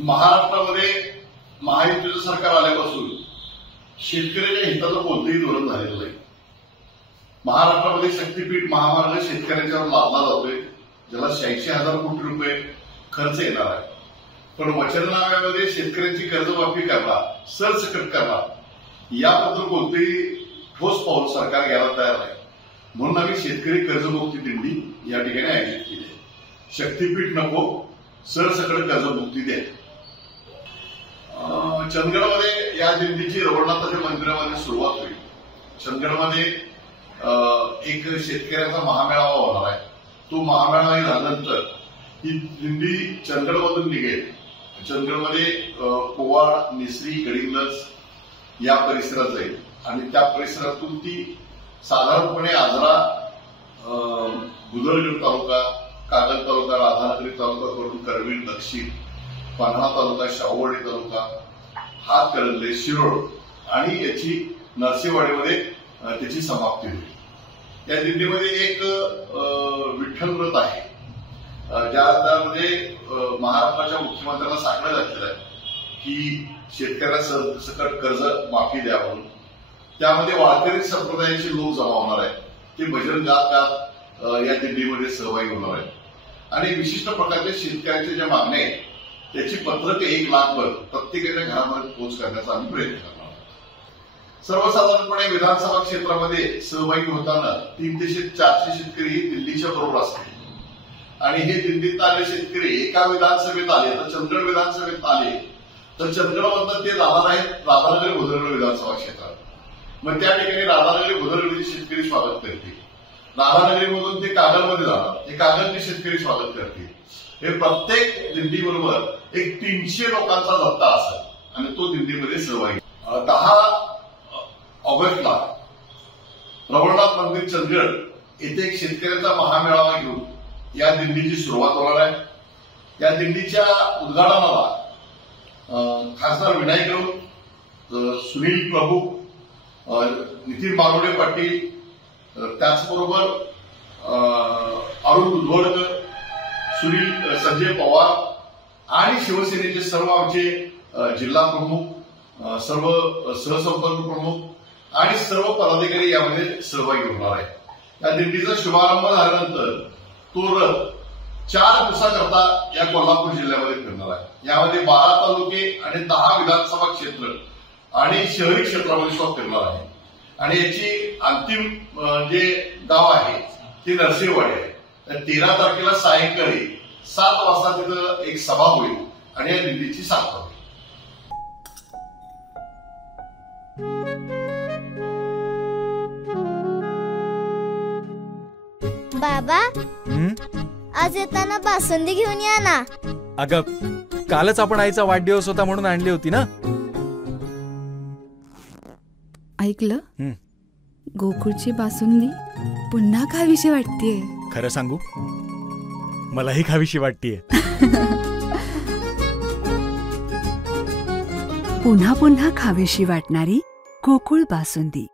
महाराष्ट्रामध्ये महायुतीचं सरकार आल्यापासून शेतकऱ्याच्या हिताचं कोणतंही धोरण झालेलं नाही। महाराष्ट्रामध्ये शक्तीपीठ महामार्ग शेतकऱ्यांच्यावर लादला जातोय, ज्याला 86,000 कोटी रुपये खर्च येणार आहे। पण वचननाम्यामध्ये शेतकऱ्यांची कर्जमाफी करणार, सरसकट करणार याबद्दल कोणतेही ठोस पाऊल सरकार घ्यायला तयार नाही। म्हणून आम्ही शेतकरी कर्जमुक्ती दिंडी या ठिकाणी आयोजित केली आहे। शक्तीपीठ नको, सरसकट कर्जमुक्ती द्या। चंदगडमध्ये या दिंडीची रवळनाथाच्या मंदिरामध्ये सुरुवात होईल। चंदगडमध्ये एक शेतकऱ्यांचा महामेळावा होणार आहे। तो महामेळावा झाल्यानंतर ही दिंडी चंदगडमधून निघेल। चंदगडमध्ये पोवाड, निसरी, गडिंग्लज या परिसरात जाईल आणि त्या परिसरातून ती साधारणपणे आजरा, बुदरगड तालुका, कागल तालुका, राधानगरी तालुका करून करवीर, दक्षिण पान्हा तालुका, शाहूवाडी तालुका, हातकणंगले, शिरोळ आणि याची नरसेवाडीमध्ये त्याची समाप्ती होईल। या दिंडीमध्ये एक विठ्ठल व्रत आहे, ज्यामध्ये महाराष्ट्राच्या मुख्यमंत्र्यांना सांगण्यात आलेलं आहे की शेतकऱ्यांना सरसकट कर्ज माफी द्या म्हणून। त्यामध्ये वारकरी संप्रदायाचे लोक जमा होणार आहेत। ते भजन गात गात या दिंडीमध्ये सहभागी होणार आहेत आणि विशिष्ट प्रकारच्या शेतकऱ्यांच्या ज्या मागण्या आहेत त्याची पत्रके 1 लाखभर प्रत्येकाच्या घरामध्ये पोहोच करण्याचा आम्ही प्रयत्न करणार आहोत। सर्वसाधारणपणे विधानसभा क्षेत्रामध्ये सहभागी होताना 300 ते 400 शेतकरी हे दिल्लीच्या बरोबर असतील आणि हे दिल्लीत आले शेतकरी एका विधानसभेत आले तर चंदगड विधानसभेत आले तर चंदगडमधून ते जाणार आहेत राधानगरी बुदरगड विधानसभा क्षेत्रात। मग त्या ठिकाणी राधानगरी बुदरगडचे शेतकरी स्वागत करतील। राधानगरीमधून ते कागलमध्ये जाणार, ते कागलचे शेतकरी स्वागत करतील। हे प्रत्येक दिंडीबरोबर एक 300 लोकांचा जत्था असेल आणि तो दिंडीमध्ये सहभागी। 10 ऑगस्टला रवळनाथ मंदिर चंदगड येथे एक शेतकऱ्यांचा महामेळावा घेऊन या दिंडीची सुरुवात होणार आहे। या दिंडीच्या उद्घाटनाला खासदार विनायक राऊत, सुनील प्रभू, नितीन बारोडे पाटील, त्याचबरोबर अरुण दुधवडकर, संजय पवार आणि शिवसेनेचे सर्व आमचे जिल्हा प्रमुख, सर्व सहसंपर्क प्रमुख आणि सर्व पदाधिकारी यामध्ये सहभागी होणार आहेत। या दिंडीचा शुभारंभ झाल्यानंतर तो रथ 4 दिवसाकरता या कोल्हापूर जिल्ह्यामध्ये फिरणार आहे। यामध्ये 12 तालुके आणि 10 विधानसभा क्षेत्र आणि शहरी क्षेत्रामध्ये शो फिरणार आहे आणि याची अंतिम जे गाव आहे ते नरसेवाडी आहे। 13 तारखेला सायंकाळी 7 वाजता तिथं एक सभा होईल आणि या दिंडीची सांगता होईल। बाबा, आज येताना बासुंदी घेऊन या ना। अगं, कालच आपण आईचा वाढदिवस होता म्हणून आणली होती ना। ऐकलं, गोकुळची बासुंदी पुन्हा खावीशी वाटतेय। खरं सांगू, मलाही खावीशी वाटतेय। पुन्हा पुन्हा खावीशी वाटणारी गोकुळ बासुंदी।